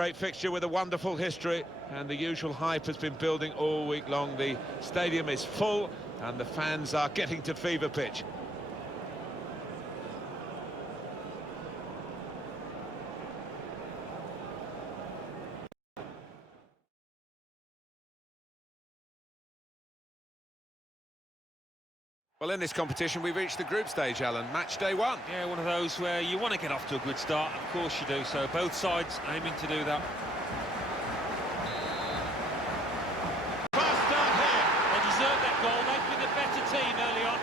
great fixture with a wonderful history, and the usual hype has been building all week long. The stadium is full and the fans are getting to fever pitch. Well, in this competition, we've reached the group stage, Alan. Match day one. Yeah, one of those where you want to get off to a good start. Of course you do. So both sides aiming to do that. Fast start here. They deserve that goal. They've been the better team early on.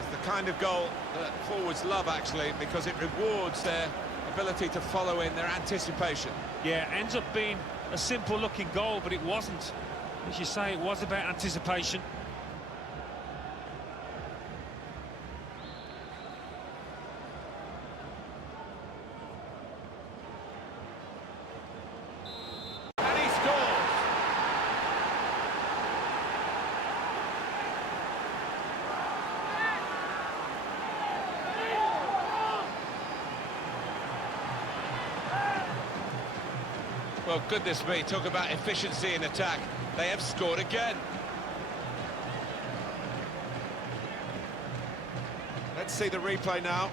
It's the kind of goal that forwards love, actually, because it rewards their ability to follow in, their anticipation. Yeah, ends up being a simple-looking goal, but it wasn't. As you say, it was about anticipation. And he scores! Well, goodness me, talk about efficiency in attack. They have scored again. Let's see the replay now.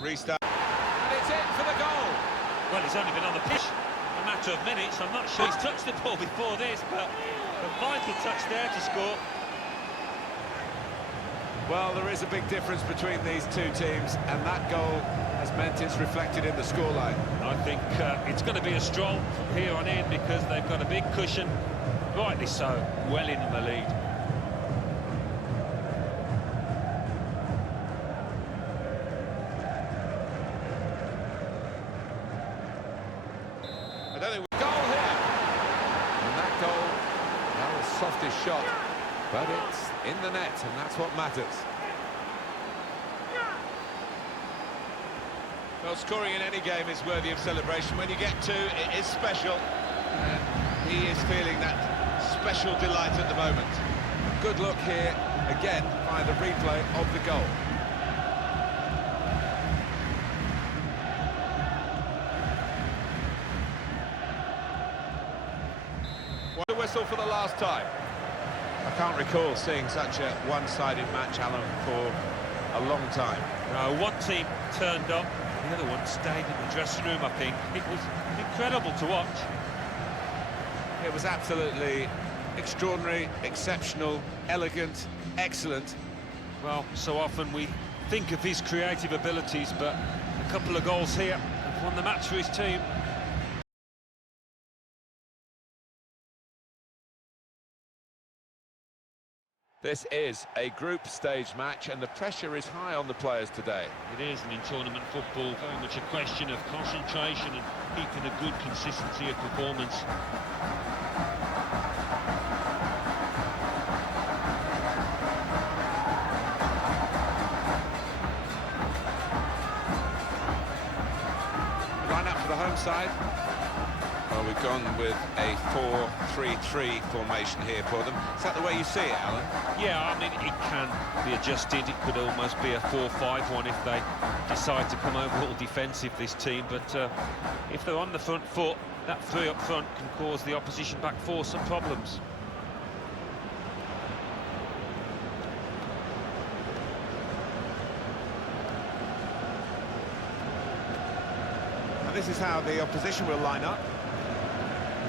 Restart. And it's in for the goal. Well, he's only been on the pitch a matter of minutes. I'm not sure he's touched the ball before this, but a vital touch there to score. Well, there is a big difference between these two teams, and that goal has meant it's reflected in the scoreline. I think it's going to be a stroll from here on in because they've got a big cushion, rightly so, well in the lead. I don't think goal here. And that goal, that was softest shot, but it's in the net, and that's what matters. Well, scoring in any game is worthy of celebration. When you get two, it is special. And he is feeling that special delight at the moment. Good look here, again, by the replay of the goal. What a whistle for the last time. I can't recall seeing such a one-sided match, Alan, for a long time. One team turned up, the other one stayed in the dressing room, I think. It was incredible to watch. It was absolutely extraordinary, exceptional, elegant, excellent. Well, so often we think of his creative abilities, but a couple of goals here have won the match for his team. This is a group stage match, and the pressure is high on the players today. It is, and in tournament football, very much a question of concentration and keeping a good consistency of performance. Line up for the home side. Well, we've gone with a 4-3-3 formation here for them. Is that the way you see it, Alan? Yeah, I mean, it can be adjusted. It could almost be a 4-5-1 if they decide to come over all defensive, this team. But if they're on the front foot, that three up front can cause the opposition back four some problems. And this is how the opposition will line up.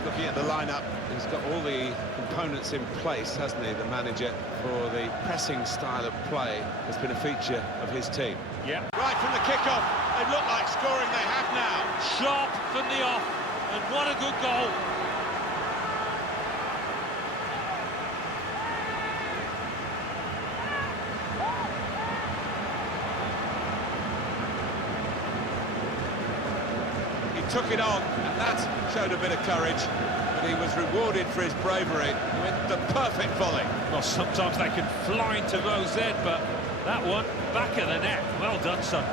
Looking at the lineup, he's got all the components in place, hasn't he, the manager, for the pressing style of play has been a feature of his team. Yeah. Right from the kickoff, they look like scoring, they have now. Sharp from the off, and what a good goal. He took it on, and that showed a bit of courage. But but he was rewarded for his bravery with the perfect volley. Well, sometimes they can fly into Rose Ed, but that one, back of the net. Well done, son.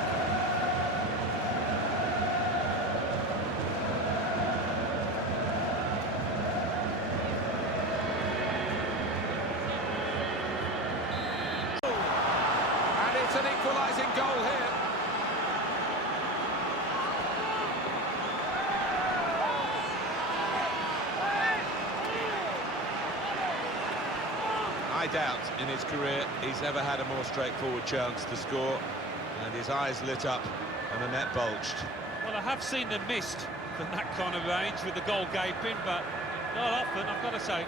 And it's an equalising goal here. I doubt in his career he's ever had a more straightforward chance to score, and his eyes lit up and the net bulged. Well, I have seen them missed from that kind of range with the goal gaping, but not often, I've got to say.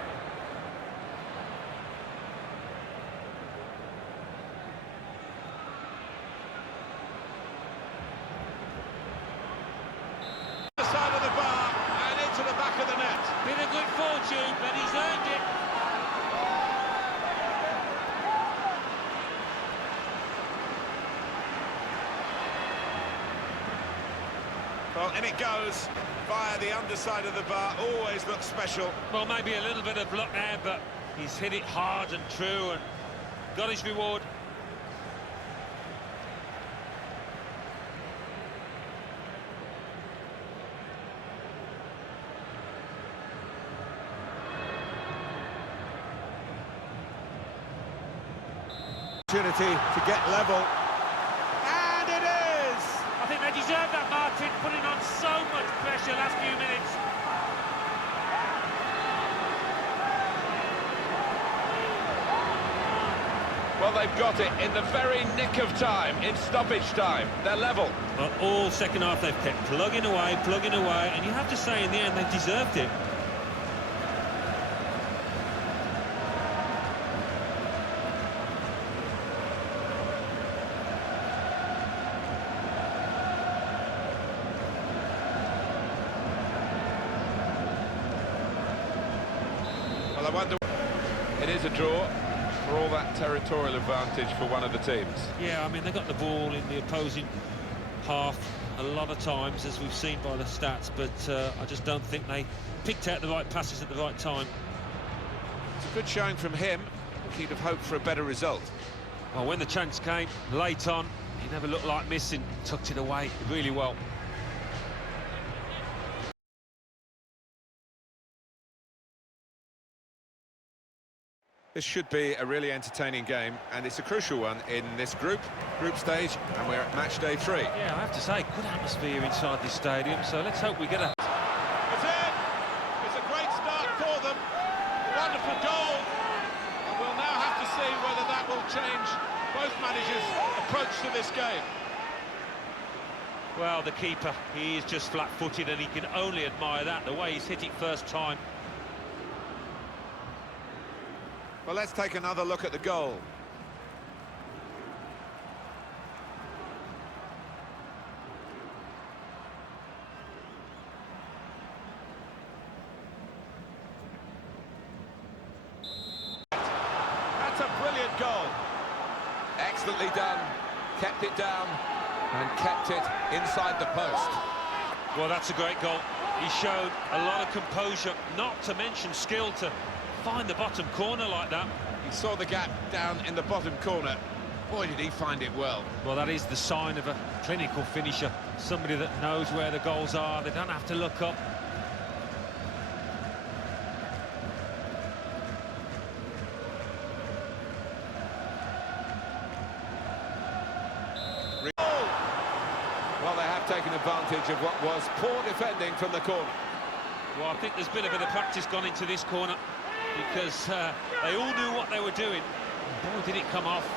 The side of the bar and into the back of the net. Bit of good fortune, but he's earned it. Well, in it goes, via the underside of the bar, always looks special. Well, maybe a little bit of luck there, but he's hit it hard and true and got his reward. Opportunity to get level. And it is! I think they deserve that, Martin, putting on so much pressure last few minutes. Well, they've got it in the very nick of time, in stoppage time. They're level. Well, all second half they've kept plugging away, and you have to say in the end they deserved it. Well, I wonder... It is a draw for all that territorial advantage for one of the teams. Yeah, I mean, they got the ball in the opposing half a lot of times, as we've seen by the stats, but I just don't think they picked out the right passes at the right time. It's a good showing from him. He'd have hoped for a better result. Well, when the chance came, late on, he never looked like missing, tucked it away really well. This should be a really entertaining game, and it's a crucial one in this group stage, and we're at match day 3. Yeah, I have to say, good atmosphere inside this stadium, so let's hope we get a... It's in! It's a great start for them. Wonderful goal. And we'll now have to see whether that will change both managers' approach to this game. Well, the keeper, he is just flat-footed, and he can only admire that, the way he's hit it first time. Well, let's take another look at the goal. That's a brilliant goal. Excellently done. Kept it down and kept it inside the post. Well, that's a great goal. He showed a lot of composure, not to mention skill, to find the bottom corner like that. He saw the gap down in the bottom corner. Boy, did he find it well. Well, that is the sign of a clinical finisher, somebody that knows where the goals are. They don't have to look up. Well, they have taken advantage of what was poor defending from the corner. Well, I think there's been a bit of practice gone into this corner, because they all knew what they were doing. Boy, did it come off.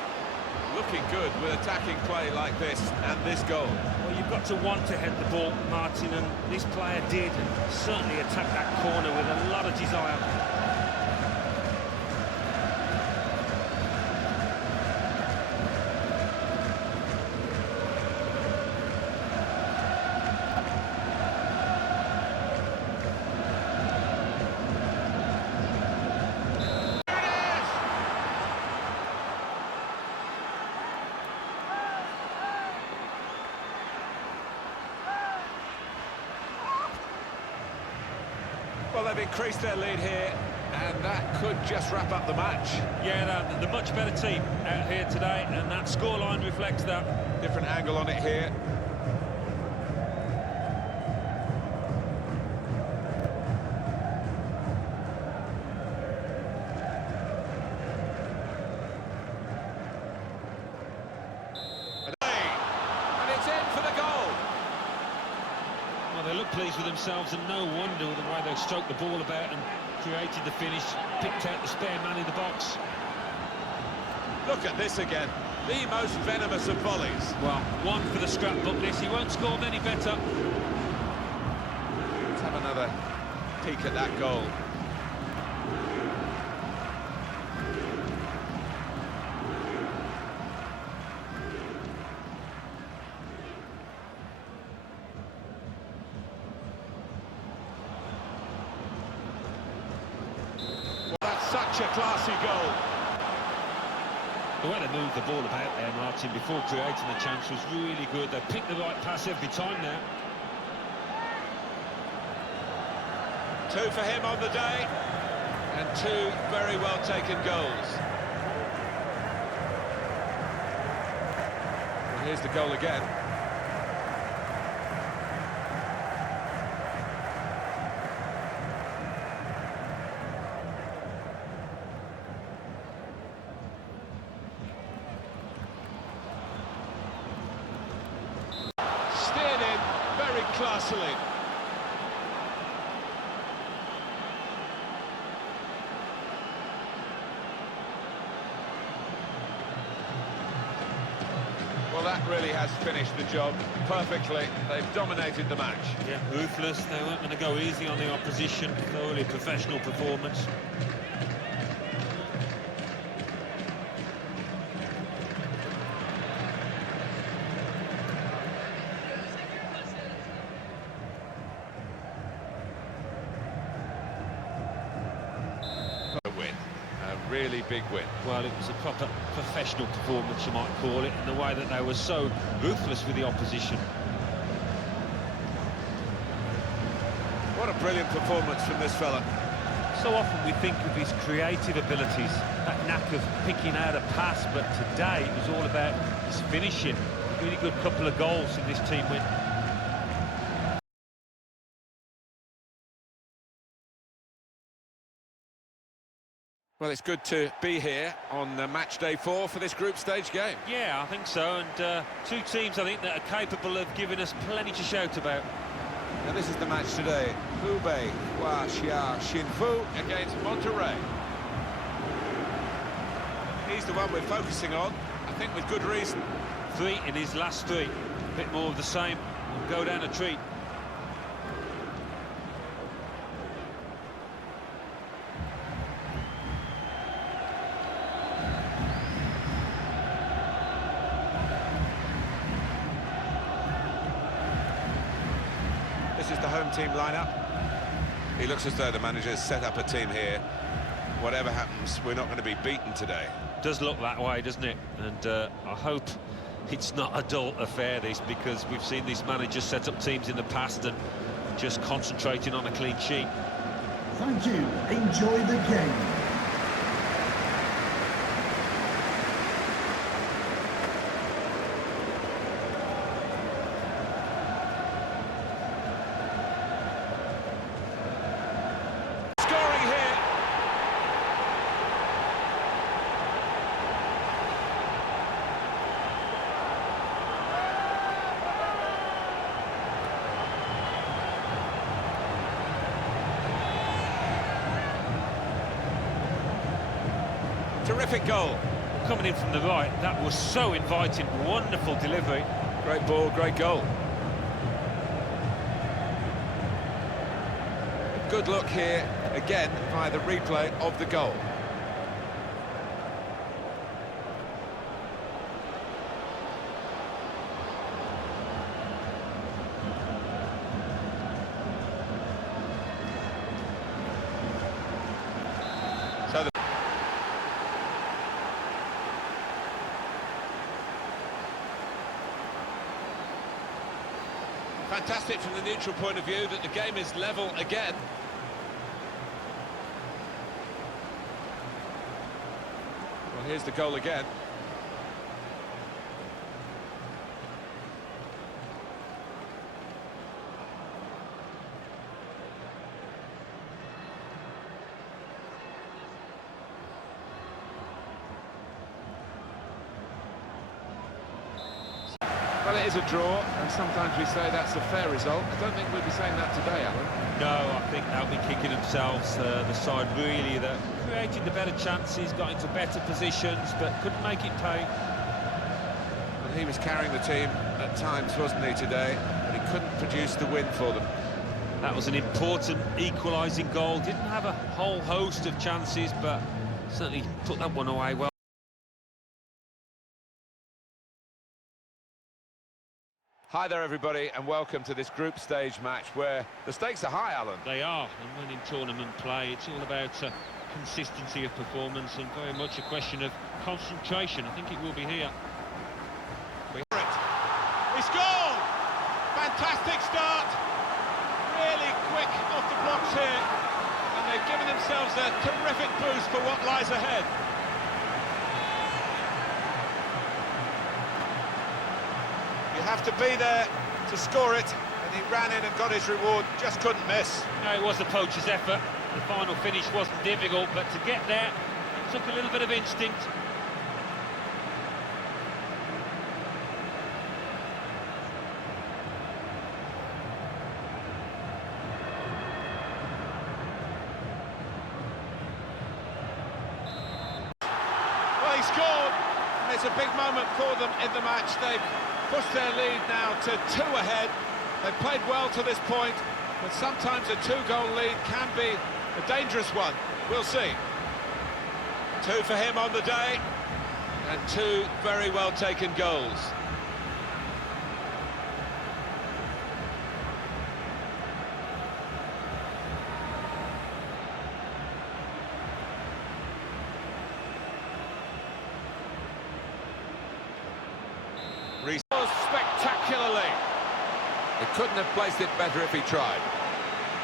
Looking good with attacking play like this and this goal. Well, you've got to want to head the ball, Martin, and this player did, and certainly attacked that corner with a lot of desire. Well, they've increased their lead here, and that could just wrap up the match. Yeah, they're the much better team out here today, and that scoreline reflects that. Different angle on it here. And it's in for the goal. Well, they look pleased with themselves, and no wonder the way they stroked the ball about and created the finish, picked out the spare man in the box. Look at this again. The most venomous of volleys. Well, one for the scrapbook list. He won't score many better. Let's have another peek at that goal. Well, that's such a classy goal. The way they moved the ball about there, Martin, before creating the chance was really good. They picked the right pass every time now. 2 for him on the day, and 2 very well taken goals. Well, here's the goal again. Steered in very classily. Well, that really has finished the job perfectly. They've dominated the match. Yeah, ruthless. They weren't going to go easy on the opposition. Thoroughly professional performance. A win. A really big win. Well, it was a proper professional performance, you might call it, in the way that they were so ruthless with the opposition. What a brilliant performance from this fella. So often we think of his creative abilities, that knack of picking out a pass, but today it was all about his finishing. Really good couple of goals in this team win. Well, it's good to be here on match day 4 for this group stage game. Yeah, I think so, and 2 teams I think that are capable of giving us plenty to shout about. Now this is the match today. Hubei Huaxia Xinfu against Monterey. He's the one we're focusing on, I think with good reason. 3 in his last 3. A bit more of the same. Will go down a treat. This is the home team lineup. He looks as though the manager's set up a team here. Whatever happens, we're not going to be beaten today. Does look that way, doesn't it? And I hope it's not a dull affair, this, because we've seen these managers set up teams in the past and just concentrating on a clean sheet. Thank you. Enjoy the game. Terrific goal. Coming in from the right, that was so inviting. Wonderful delivery. Great ball, great goal. Good look here, again, via the replay of the goal. So the fantastic from the neutral point of view that the game is level again. Here's the goal again. Well, it is a draw, and sometimes we say that's a fair result. I don't think we'll be saying that today, Alan. No, I think they'll be kicking themselves, the side really that created the better chances, got into better positions, but couldn't make it pay. And he was carrying the team at times, wasn't he, today? But he couldn't produce the win for them. That was an important equalising goal. Didn't have a whole host of chances, but certainly put that one away well. Hi there, everybody, and welcome to this group stage match where the stakes are high, Alan. They are, and when in tournament play, it's all about consistency of performance and very much a question of concentration. I think it will be here. He scored! Fantastic start! Really quick off the blocks here, and they've given themselves a terrific boost for what lies ahead. You have to be there to score it, and he ran in and got his reward, just couldn't miss. No, it was the poacher's effort. The final finish wasn't difficult, but to get there, it took a little bit of instinct. Well, he scored, and it's a big moment for them in the match. They've pushed their lead now to 2 ahead. They've played well to this point, but sometimes a 2-goal lead can be a dangerous one. We'll see. 2 for him on the day, and 2 very well taken goals. Spectacularly. He couldn't have placed it better if he tried.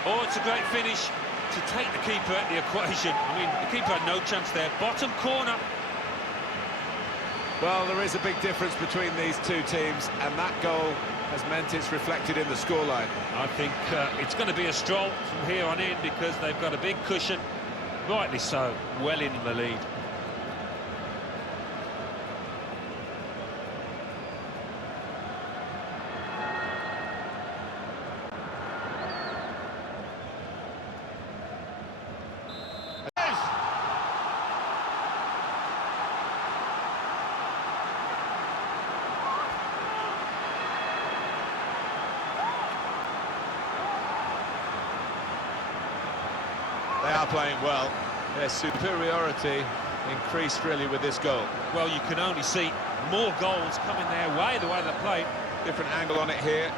Oh, it's a great finish to take the keeper at the equation. I mean, the keeper had no chance there. Bottom corner. Well, there is a big difference between these two teams, and that goal has meant it's reflected in the scoreline. I think it's going to be a stroll from here on in because they've got a big cushion. Rightly so, well in the lead. They are playing well. Their superiority increased really with this goal. Well, you can only see more goals coming their way, the way they played. Different angle on it here.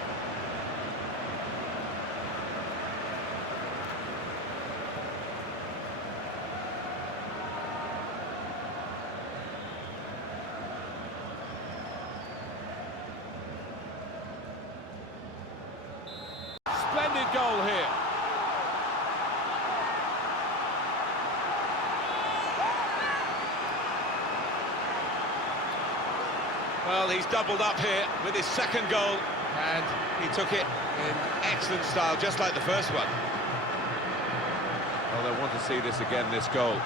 Splendid goal here. Well, he's doubled up here with his second goal, and he took it in excellent style, just like the first one. Well, they want to see this again, this goal.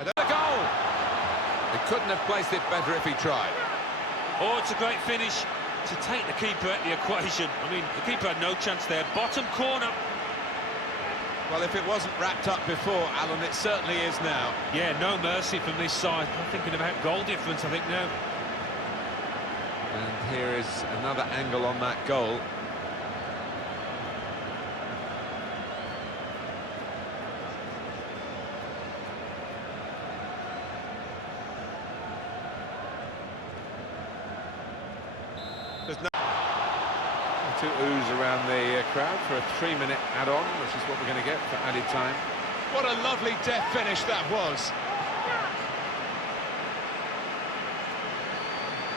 Another goal! He couldn't have placed it better if he tried. Oh, it's a great finish to take the keeper at the equation. I mean, the keeper had no chance there. Bottom corner. Well, if it wasn't wrapped up before, Alan, it certainly is now. Yeah, no mercy from this side. I'm thinking about goal difference, I think, now. And here is another angle on that goal. There's no to ooze around the crowd for a 3-minute add-on, which is what we're going to get for added time. What a lovely deft finish that was.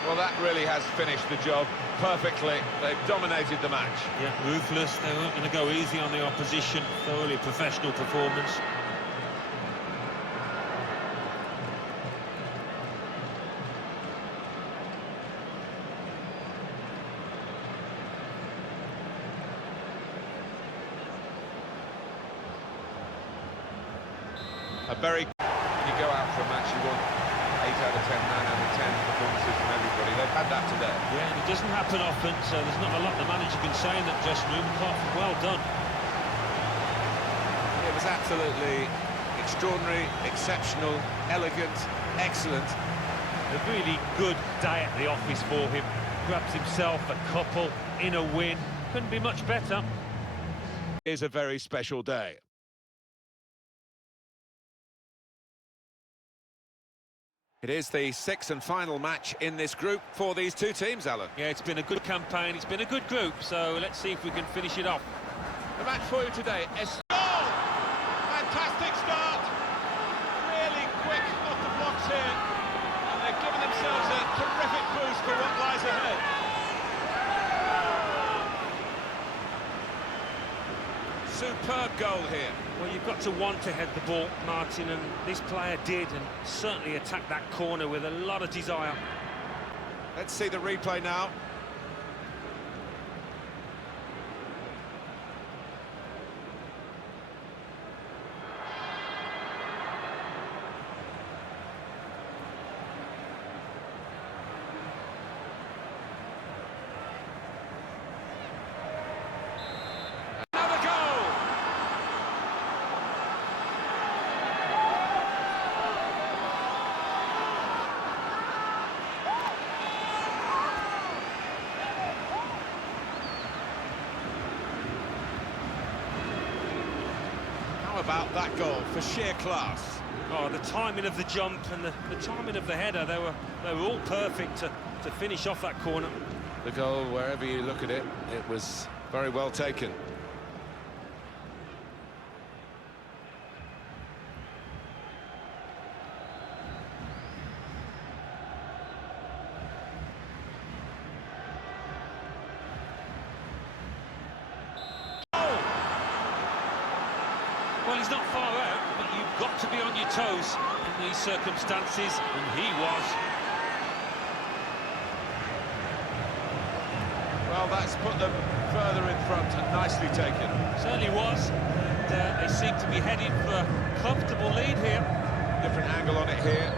Well, that really has finished the job perfectly. They've dominated the match. Yeah, ruthless. They weren't going to go easy on the opposition. Thoroughly professional performance. When you go out for a match, you want 8 out of 10, 9 out of 10 performances from everybody. They've had that today. Yeah, and it doesn't happen often, so there's not a lot the manager can say in that dressing room. Apart from well done. It was absolutely extraordinary, exceptional, elegant, excellent. A really good day at the office for him. Grabs himself a couple in a win. Couldn't be much better. It is a very special day. It is the sixth and final match in this group for these two teams, Alan. Yeah, it's been a good campaign, it's been a good group, so let's see if we can finish it off. The match for you today is... Oh! Fantastic start! Really quick off the blocks here. And they've given themselves a terrific boost for what lies ahead. Superb goal here. Well, you've got to want to head the ball, Martin, and this player did, and certainly attacked that corner with a lot of desire. Let's see the replay now. About that goal for sheer class. Oh, the timing of the jump and the timing of the header, they were all perfect to finish off that corner. The goal, wherever you look at it, it was very well taken. Well, he's not far out, but you've got to be on your toes in these circumstances, and he was. Well, that's put them further in front and nicely taken. Certainly was, and they seem to be heading for a comfortable lead here. Different angle on it here.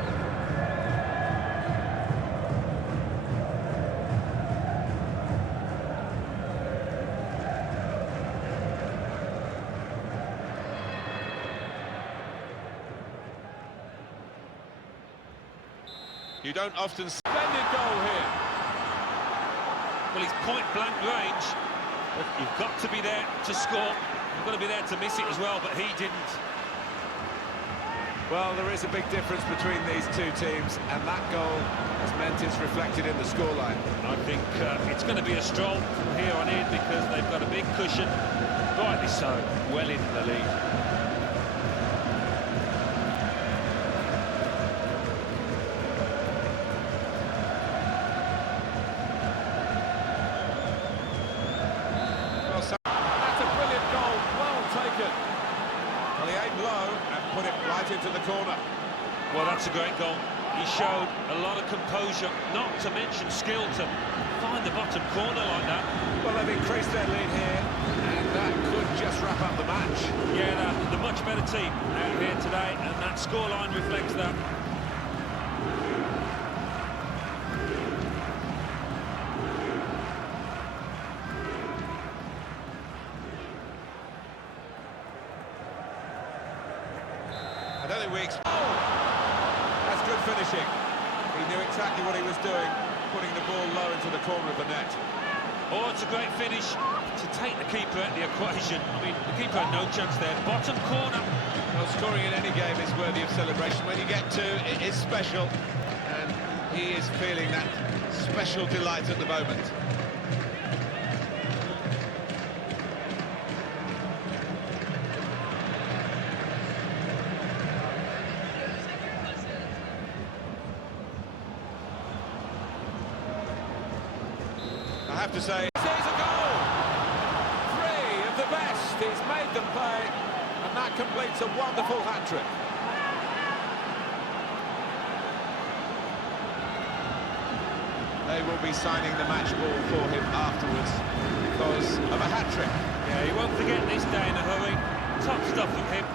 You don't often... Splendid goal here. Well, he's point-blank range, but you've got to be there to score. You've got to be there to miss it as well, but he didn't. Well, there is a big difference between these two teams, and that goal has meant it's reflected in the scoreline. I think it's going to be a stroll from here on in because they've got a big cushion, rightly so, well in the lead. Well, he aimed low and put it right into the corner. Well, that's a great goal. He showed a lot of composure, not to mention skill, to find the bottom corner like that. Well, they've increased their lead here, and that could just wrap up the match. Yeah, they're the much better team out here today, and that scoreline reflects that. I don't think we expect... Oh! That's good finishing. He knew exactly what he was doing, putting the ball low into the corner of the net. Oh, it's a great finish to take the keeper out of the equation. I mean, the keeper had no chance there. Bottom corner. Well, scoring in any game is worthy of celebration. When you get two, it is special. And he is feeling that special delight at the moment. have to say, There's a goal! Three of the best. He's made them pay, and that completes a wonderful hat-trick. they will be signing the match ball for him afterwards because of a hat-trick. Yeah, he won't forget this day in a hurry. Top stuff from him.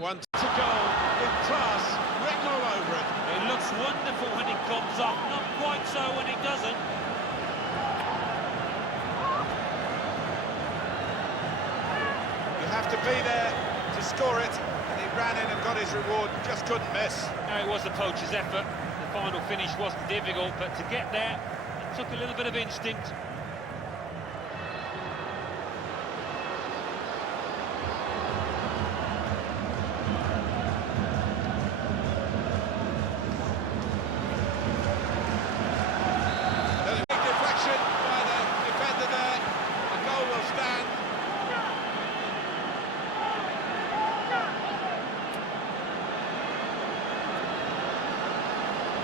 One to go with class written all over it. It looks wonderful when it comes off, not quite so when it doesn't. You have to be there to score it, and he ran in and got his reward, just couldn't miss. No, it was the poacher's effort. The final finish wasn't difficult, but to get there, it took a little bit of instinct. Big deflection by the defender there. The goal will stand.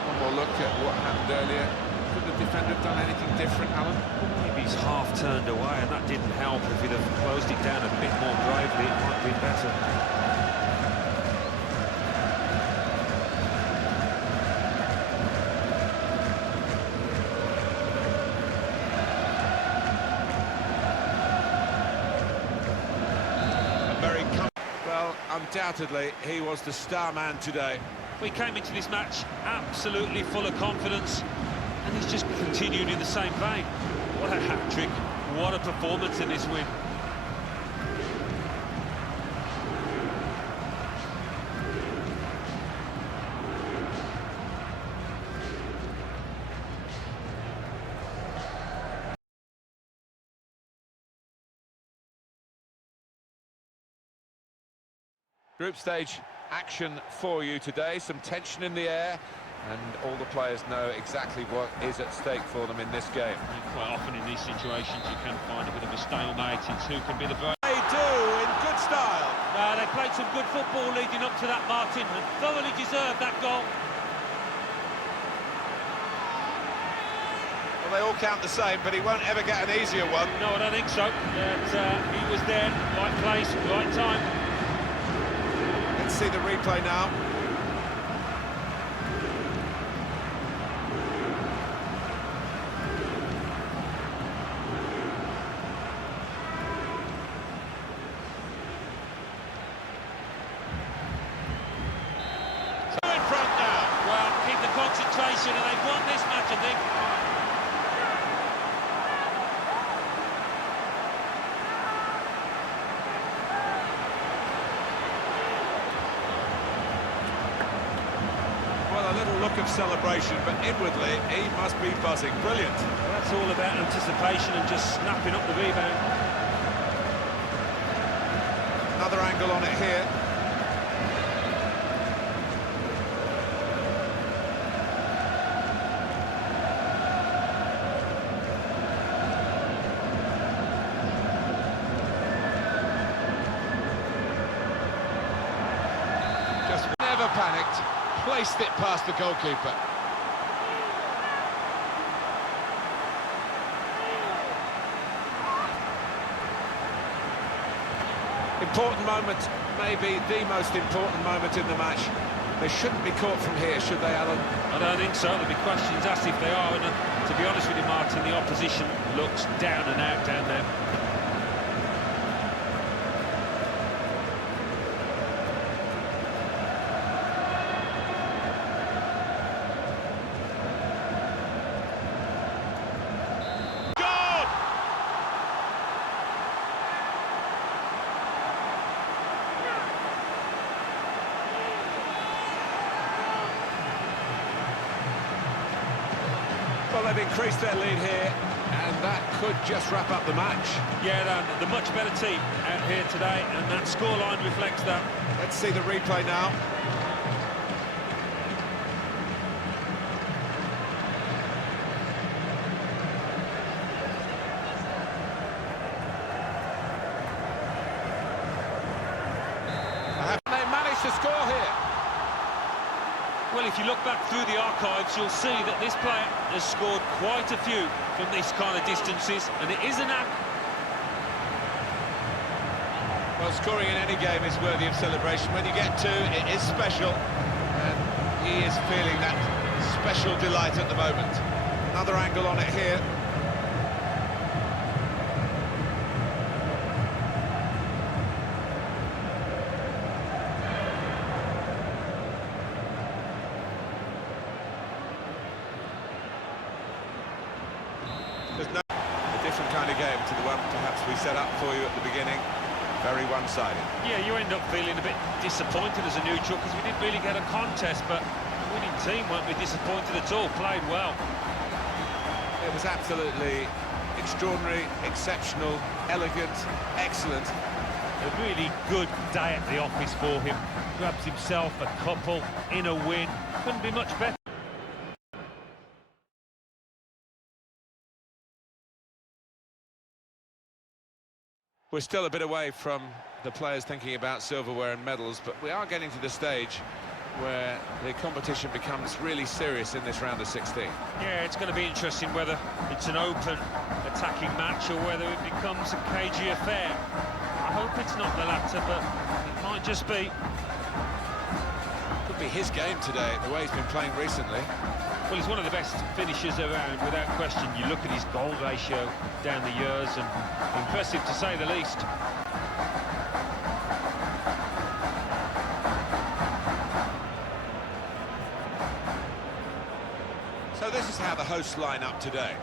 One more look at what happened earlier. Could the defender have done anything different, Alan? Maybe he's half turned away, and that didn't help. If he'd have closed it down a bit more bravely, it might be better. Well, undoubtedly, he was the star man today. We came into this match absolutely full of confidence, and he's just continued in the same vein. What a hat-trick, what a performance in this win. Group stage action for you today, some tension in the air, and all the players know exactly what is at stake for them in this game. And quite often in these situations you can find a bit of a stalemate. It's who can be the brave. They do, in good style. They played some good football leading up to that, Martin, and thoroughly deserved that goal. Well, they all count the same, but he won't ever get an easier one. No, I don't think so. But, he was there, right place, right time. Let's see the replay now. In front now. Well, keep the concentration, and they've won this match, I think. Well, a little look of celebration, but inwardly he must be buzzing. Brilliant. Well, that's all about anticipation and just snapping up the rebound. Another angle on it here. Just never panicked. Placed it past the goalkeeper. Important moment, maybe the most important moment in the match. They shouldn't be caught from here, should they, Alan? I don't think so. There'll be questions asked if they are, and to be honest with you, Martin, the opposition looks down and out down there. Well, they've increased their lead here, and that could just wrap up the match. Yeah, the much better team out here today, and that scoreline reflects that. Let's see the replay now. to score here. Well, if you look back through the archives, you'll see that this player has scored quite a few from these kind of distances, and it is an act. Well, scoring in any game is worthy of celebration. When you get two, it is special, and he is feeling that special delight at the moment. Another angle on it here. There's a different kind of game to the one perhaps we set up for you at the beginning. Very one-sided. Yeah, you end up feeling a bit disappointed as a neutral because we didn't really get a contest, but the winning team won't be disappointed at all. Played well. It was absolutely extraordinary, exceptional, elegant, excellent. A really good day at the office for him. Grabs himself a couple in a win. Couldn't be much better. We're still a bit away from the players thinking about silverware and medals, but we are getting to the stage where the competition becomes really serious in this round of 16. Yeah, it's going to be interesting whether it's an open attacking match or whether it becomes a cagey affair. I hope it's not the latter, but it might just be. Could be his game today, the way he's been playing recently. Well, he's one of the best finishers around, without question. You look at his goal ratio down the years, and impressive to say the least. So this is how the hosts line up today.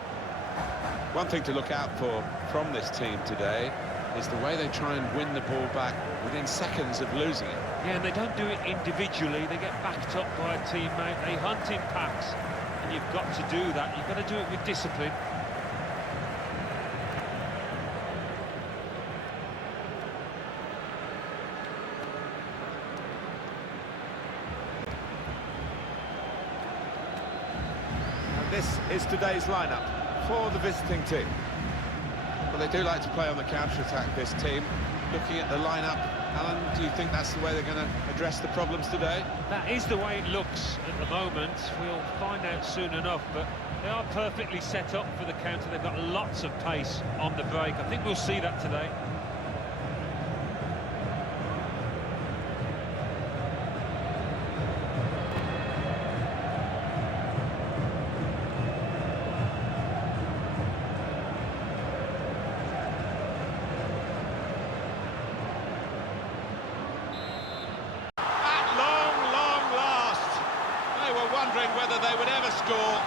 One thing to look out for from this team today is the way they try and win the ball back within seconds of losing it. Yeah, and they don't do it individually. They get backed up by a teammate. They hunt in packs. And you've got to do that. You've got to do it with discipline. And this is today's lineup for the visiting team. Well, they do like to play on the counter-attack, this team. Looking at the lineup, Alan, do you think that's the way they're going to address the problems today? That is the way it looks at the moment. We'll find out soon enough, but they are perfectly set up for the counter. They've got lots of pace on the break. I think we'll see that today. Wondering whether they would ever score,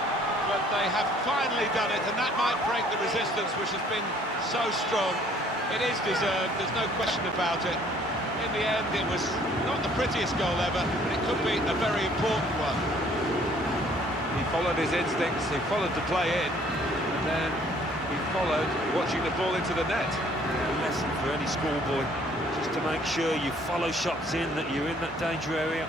but they have finally done it, and that might break the resistance which has been so strong. It is deserved, there's no question about it. In the end, it was not the prettiest goal ever, but it could be a very important one. He followed his instincts, he followed the play in, and then he followed watching the ball into the net. A lesson for any schoolboy, just to make sure you follow shots in, that you're in that danger area.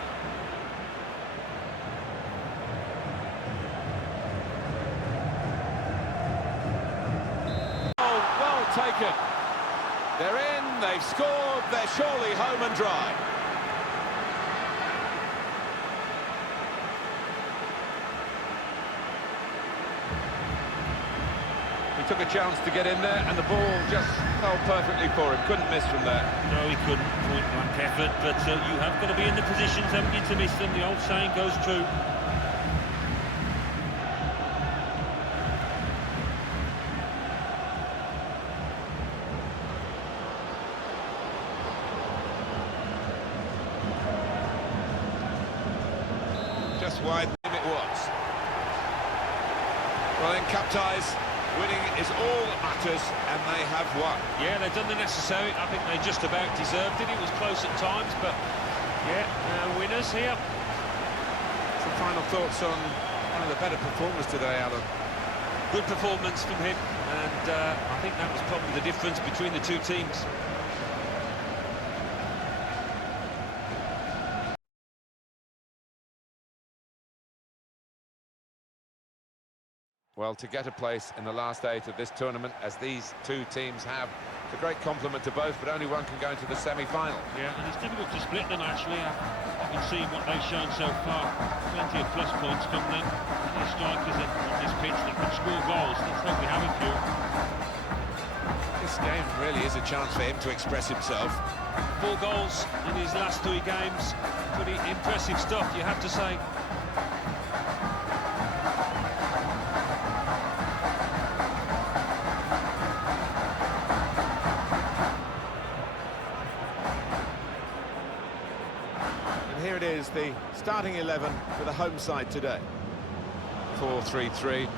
Taken. They're in, they've scored, they're surely home and dry. He took a chance to get in there, and the ball just fell perfectly for him. Couldn't miss from there. No, he couldn't. Point-blank effort, but you have got to be in the positions, haven't you, to miss them? The old saying goes true. Just wide it was. Well, in cup ties, winning is all that matters, and they have won. Yeah, they've done the necessary. I think they just about deserved it. It was close at times, but yeah, winners here. Some final thoughts on one of the better performers today, Alan. Good performance from him, and I think that was probably the difference between the two teams. Well, to get a place in the last 8 of this tournament, as these two teams have It's a great compliment to both, but only one can go into the semi-final. Yeah, and it's difficult to split them, actually. Having seen what they've shown so far, plenty of plus points from them. Plenty of strikers on this pitch that can score goals. Let's hope we have a few. This game really is a chance for him to express himself. 4 goals in his last 3 games. Pretty impressive stuff, you have to say. And here it is, the starting 11 for the home side today. 4-3-3,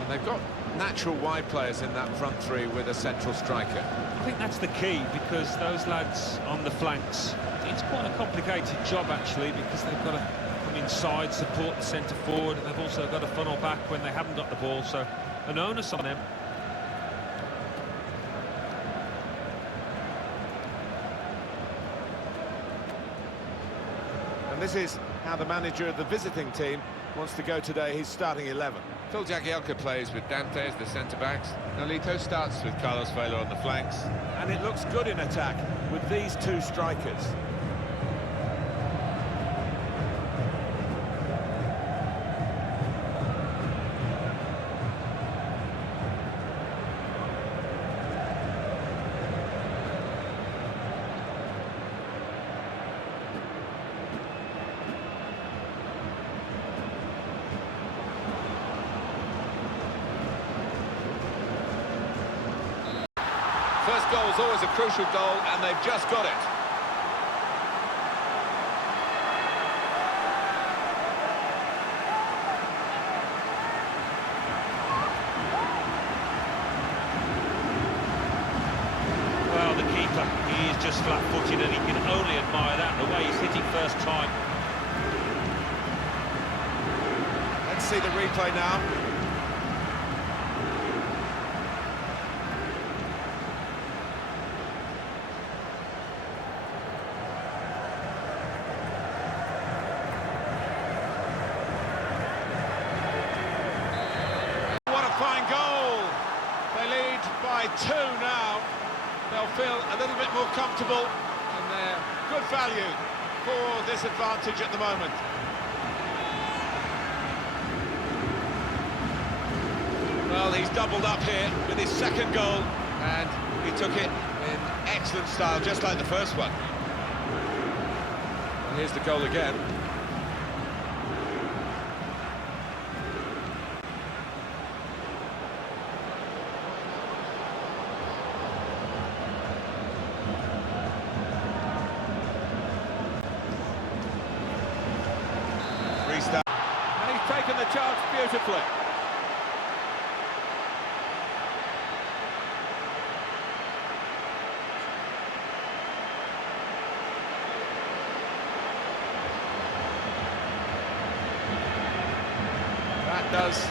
and they've got natural wide players in that front three with a central striker. I think that's the key, because those lads on the flanks, it's quite a complicated job actually, because they've got to come inside, support the centre forward, and they've also got to funnel back when they haven't got the ball, so an onus on them. And this is how the manager of the visiting team wants to go today, his starting 11. Phil Jagielka plays with Dante as the centre-backs. Nolito starts with Carlos Vela on the flanks. And it looks good in attack with these 2 strikers. First goal is always a crucial goal, and they've just got it. Well, the keeper, he is just flat-footed, and he can only admire that, the way he's hitting first time. Let's see the replay now. Fine goal. They lead by 2 now. They'll feel a little bit more comfortable, and they're good value for this advantage at the moment. Well, he's doubled up here with his second goal, and he took it in excellent style, just like the first one. And here's the goal again. And he's taken the chance beautifully. That does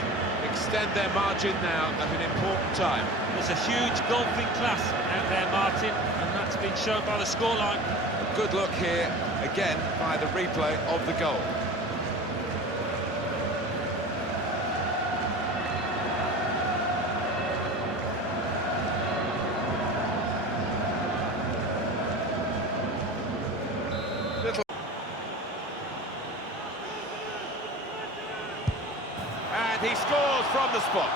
extend their margin now at an important time. There's a huge golfing class out there, Martin, and that's been shown by the scoreline. A good look here, again, by the replay of the goal. And he scores from the spot.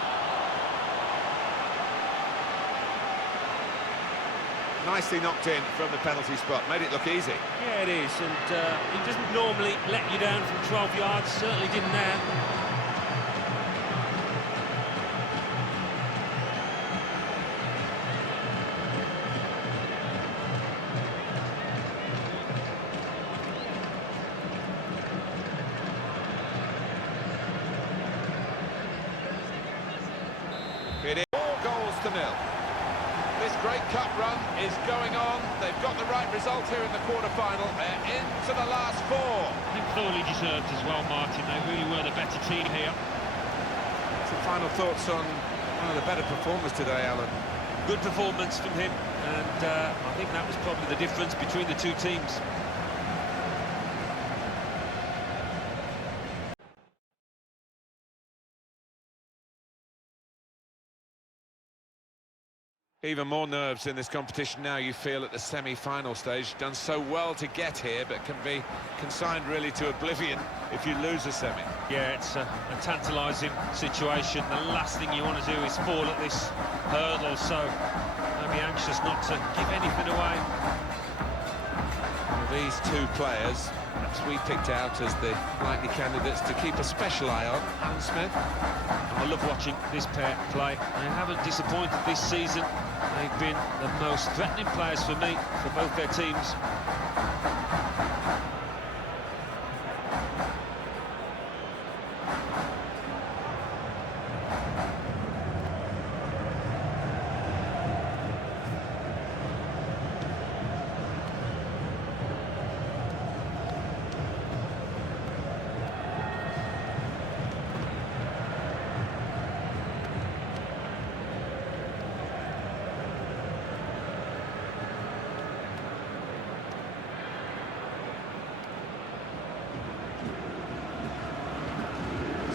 Nicely knocked in from the penalty spot, made it look easy. Yeah, it is, and he doesn't normally let you down from 12 yards, certainly didn't there. It is 4 goals to 0. This great cup run is going on. They've got the right result here in the quarter-final. They're into the last 4. I think thoroughly deserved as well, Martin. They really were the better team here. Some final thoughts on one of the better performers today, Alan. Good performance from him, and I think that was probably the difference between the 2 teams. Even more nerves in this competition now, you feel, at the semi-final stage. Done so well to get here, but can be consigned really to oblivion if you lose a semi. Yeah, it's a tantalising situation. The last thing you want to do is fall at this hurdle, so I'll be anxious not to give anything away. Well, these two players, perhaps we picked out as the likely candidates to keep a special eye on. Alan Smith. I love watching this pair play. They haven't disappointed this season. They've been the most threatening players for me, for both their teams.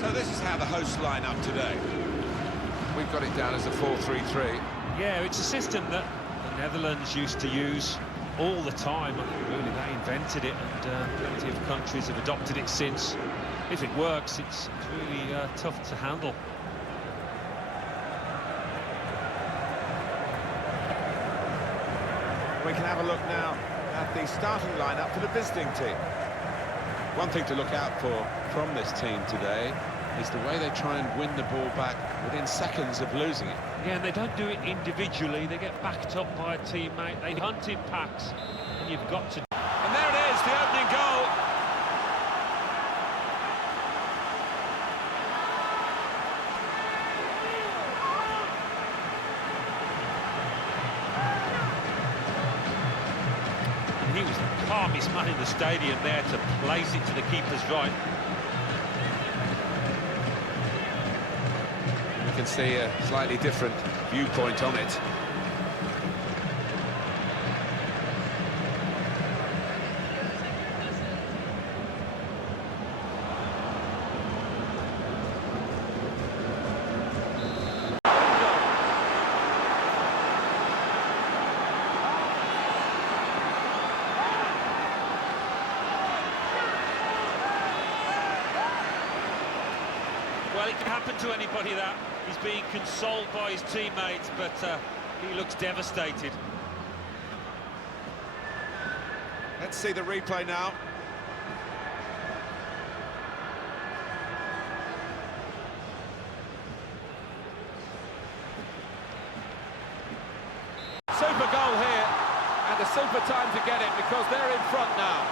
So this is how the hosts line up today. We've got it down as a 4-3-3. Yeah, it's a system that the Netherlands used to use all the time. I think really they invented it, and plenty of countries have adopted it since. If it works, it's really tough to handle. We can have a look now at the starting lineup for the visiting team. One thing to look out for from this team today is the way they try and win the ball back within seconds of losing it. Yeah, and they don't do it individually. They get backed up by a teammate. They hunt in packs, and you've got to... And there it is, the opening goal. And he was the calmest man in the stadium there to place it to the keeper's right. You can see a slightly different viewpoint on it. Well, it can happen to anybody that. He's being consoled by his teammates, but he looks devastated. Let's see the replay now. Super goal here, and a super time to get it because they're in front now.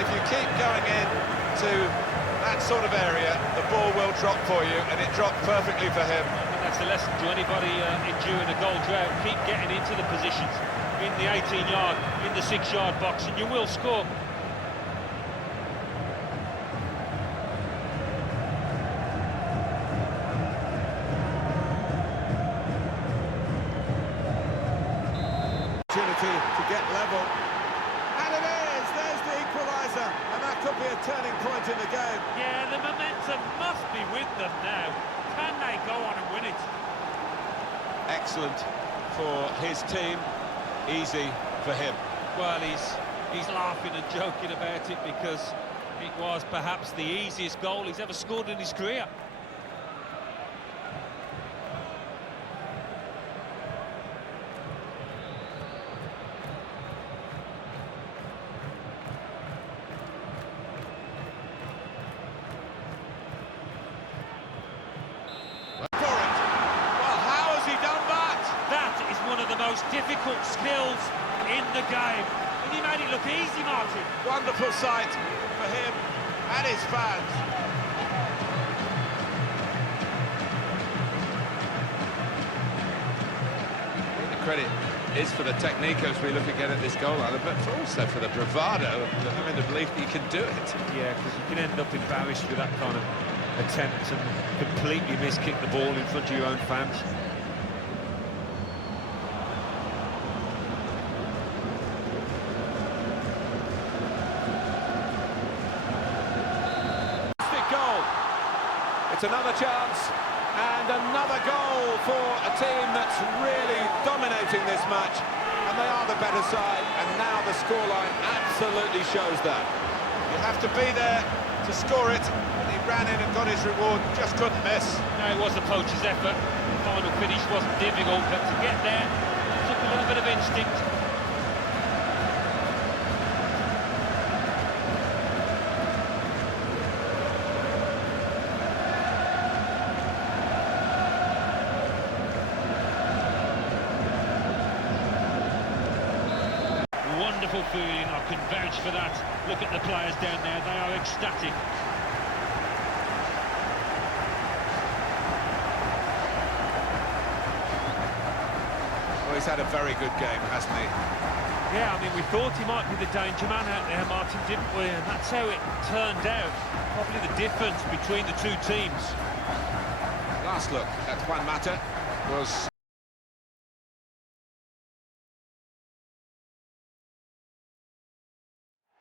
If you keep going in to that sort of area, the ball will drop for you, and it dropped perfectly for him. I think that's the lesson to anybody enduring a goal drought. Keep getting into the positions, in the 18-yard, in the 6-yard box, and you will score. Opportunity to get level. And it is! There's the equaliser, and that could be a turning point in the game. Yeah, the momentum must be with them now. Can they go on and win it? Excellent for his team, easy for him. Well, he's laughing and joking about it because it was perhaps the easiest goal he's ever scored in his career. Most difficult skills in the game, and he made it look easy, Martin. Wonderful sight for him and his fans. I think the credit is for the technique as we look again at this goal, Alan, but also for the bravado of having the belief that you can do it. Yeah, because you can end up embarrassed with that kind of attempt and completely miss-kick the ball in front of your own fans. It's another chance, and another goal for a team that's really dominating this match. And they are the better side, and now the scoreline absolutely shows that. You have to be there to score it, and he ran in and got his reward, just couldn't miss. No, it was the poacher's effort. The final finish wasn't difficult, but to get there, it took a little bit of instinct. Wonderful feeling, I can vouch for that. Look at the players down there, they are ecstatic. Well, he's had a very good game, hasn't he? Yeah, I mean, we thought he might be the danger man out there, Martin, didn't we? And that's how it turned out. Probably the difference between the two teams. Last look at Juan Mata was...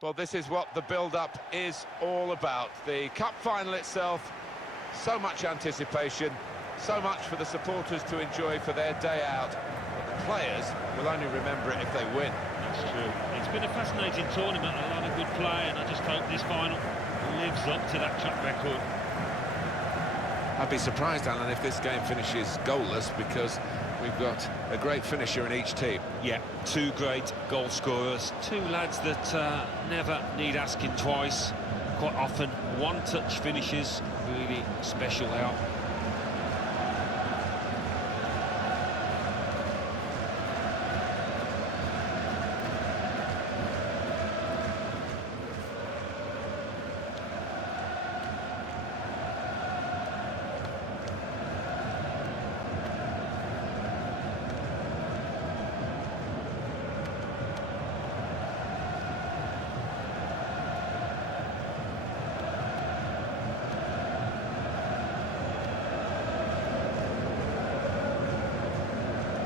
Well, this is what the build-up is all about. The cup final itself, so much anticipation, so much for the supporters to enjoy for their day out. But the players will only remember it if they win. That's true. It's been a fascinating tournament, a lot of good play, and I just hope this final lives up to that track record. I'd be surprised, Alan, if this game finishes goalless, because we've got a great finisher in each team. Yeah, two great goal scorers, two lads that never need asking twice. Quite often, one-touch finishes, really special out.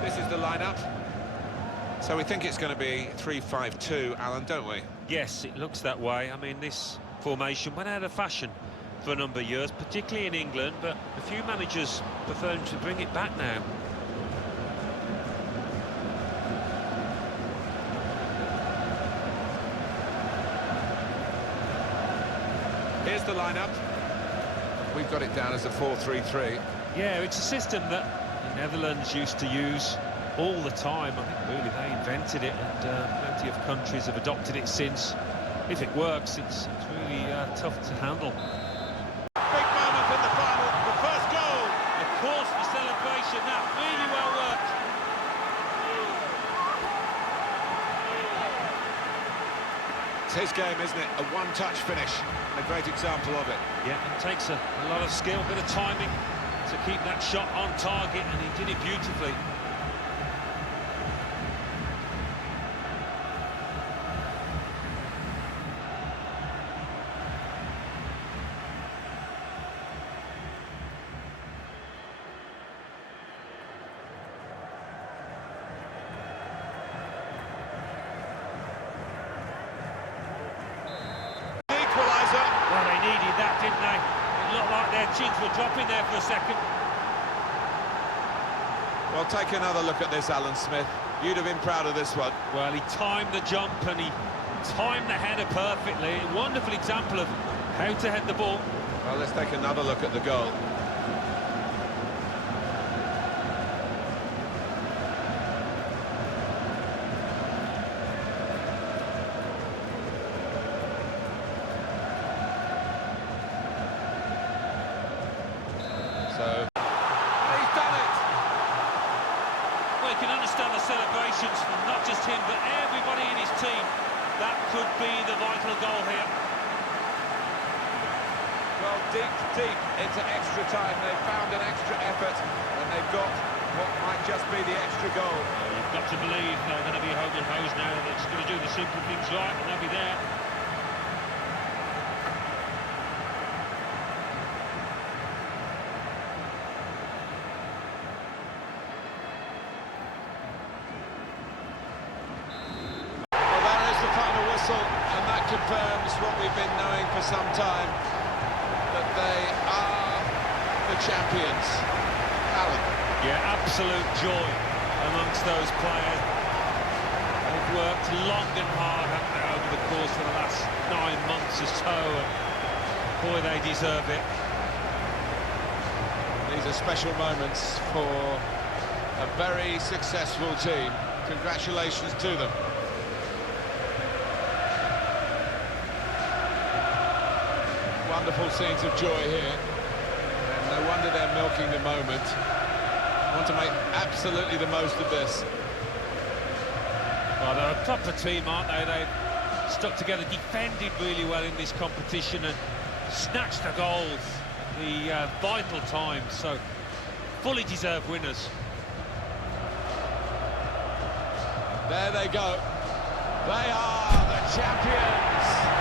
This is the lineup. So we think it's going to be 3-5-2, Alan, don't we? Yes, it looks that way. I mean, this formation went out of fashion for a number of years, particularly in England, but a few managers prefer to bring it back now. Here's the lineup. We've got it down as a 4-3-3. Yeah, it's a system that the Netherlands used to use all the time. I think really they invented it, and plenty of countries have adopted it since. If it works, it's really tough to handle. Big moment in the final, the first goal. Of course, the celebration, that really well worked. It's his game, isn't it? A one-touch finish, and a great example of it. Yeah, it takes a lot of skill, a bit of timing to keep that shot on target, and he did it beautifully. Equaliser. Well, they needed that, didn't they? It looked like their chins were dropping there for a second. Well, take another look at this, Alan Smith. You'd have been proud of this one. Well, he timed the jump and he timed the header perfectly. A wonderful example of how to head the ball. Well, let's take another look at the goal. So, he's done it! Well, you can understand the celebrations from not just him, but everybody in his team. That could be the vital goal here. Well, deep into extra time, they've found an extra effort, and they've got what might just be the extra goal. Well, you've got to believe they're going to be home and hosed now. They're just going to do the simple things right, and they'll be there. And that confirms what we've been knowing for some time, that they are the champions. Alan. Yeah, absolute joy amongst those players. They've worked long and hard, haven't they, over the course of the last 9 months or so, and boy, they deserve it. These are special moments for a very successful team. Congratulations to them. Wonderful scenes of joy here, and no wonder they're milking the moment. Want to make absolutely the most of this. Well, they're a proper team, aren't they? They've stuck together, defended really well in this competition, and snatched the goals, the vital times. So, fully deserved winners. There they go. They are the champions.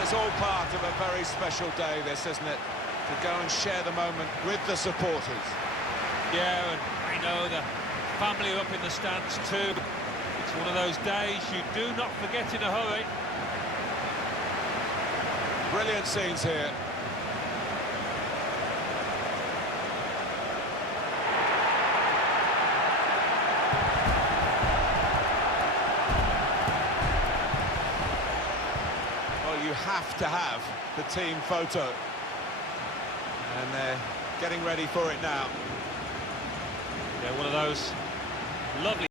It's all part of a very special day, this, isn't it? To go and share the moment with the supporters. Yeah, and I know the family are up in the stands too. It's one of those days you do not forget in a hurry. Brilliant scenes here. You have to have the team photo, and they're getting ready for it now. Yeah, one of those lovely